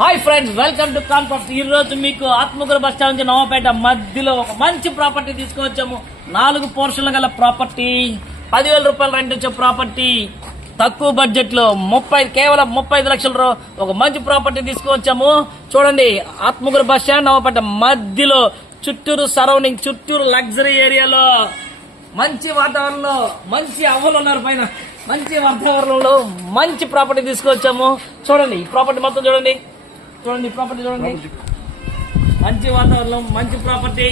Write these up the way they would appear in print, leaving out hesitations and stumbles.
Hi friends, welcome to కాన్ఫాక్ట్. ఈ రోజు మీకు ఆత్మకూరు బస్ స్టాండ్ నుంచి నవాపేట మధ్యలో ఒక మంచి ప్రాపర్టీ తీసుకువచ్చాము. 4 పోర్షన్లు గల ప్రాపర్టీ, 10,000 రూపాయలు రెంట్ వచ్చే ప్రాపర్టీ, తక్కువ బడ్జెట్ లో కేవలం 35 లక్షల ఒక మంచి ప్రాపర్టీ తీసుకువచ్చాము. చూడండి, ఆత్మకూరు బస్ స్టాండ్ నవాపేట మధ్యలో, చుట్టూరు సరౌండింగ్, చుట్టూరు లగ్జరీ ఏరియాలో, మంచి వాతావరణంలో, మంచి అవ్వలు ఉన్నారు పైన, మంచి వాతావరణంలో మంచి ప్రాపర్టీ తీసుకొచ్చాము. చూడండి ఈ ప్రాపర్టీ మొత్తం చూడండి, ప్రాపర్టీ చూడండి, మంచి వాతావరణం, మంచి ప్రాపర్టీ,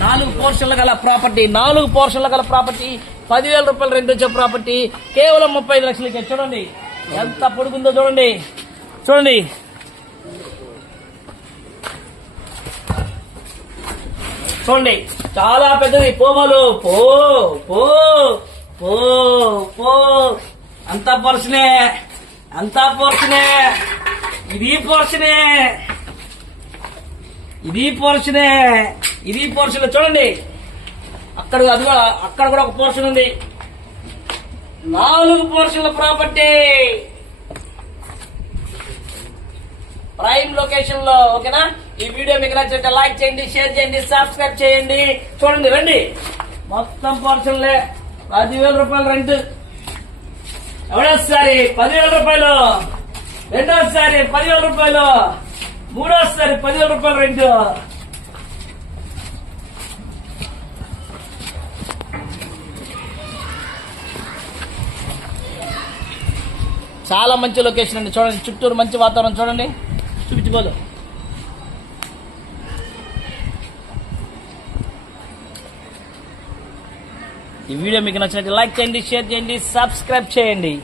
4 పోర్షన్లు గల ప్రాపర్టీ, 10,000 రూపాయలు రెంట్ వచ్చే ప్రాపర్టీ, కేవలం 35 లక్షలకి. చూడండి ఎంత పొడుగుందో, చూడండి చూడండి చాలా పెద్దది. పోమలు పో పో పో పో అంతా పోర్షనే, ఇది పోర్షనే. చూడండి అక్కడ కూడా ఒక పోర్షన్ ఉంది. 4 పోర్షన్ల ప్రాపర్టీ, ప్రైమ్ లొకేషన్ లో. ఓకేనా? ఈ వీడియో మీకు నచ్చితే లైక్ చేయండి, షేర్ చేయండి, సబ్స్క్రైబ్ చేయండి. చూడండి, రండి, మొత్తం పోర్షన్లే. 10,000 రూపాయలు రెంట్, ఎవడోసారి 10,000 రూపాయలు, రెండోసారి 10,000 రూపాయలు, మూడోసారి 10,000 రూపాయలు రెంట్. చాలా మంచి లొకేషన్ అండి. చూడండి, చుట్టూరు మంచి వాతావరణం. చూడండి, చూపించుకోదు. ఈ వీడియో మీకు నచ్చినట్లయితే లైక్ చేయండి, షేర్ చేయండి, సబ్స్క్రైబ్ చేయండి.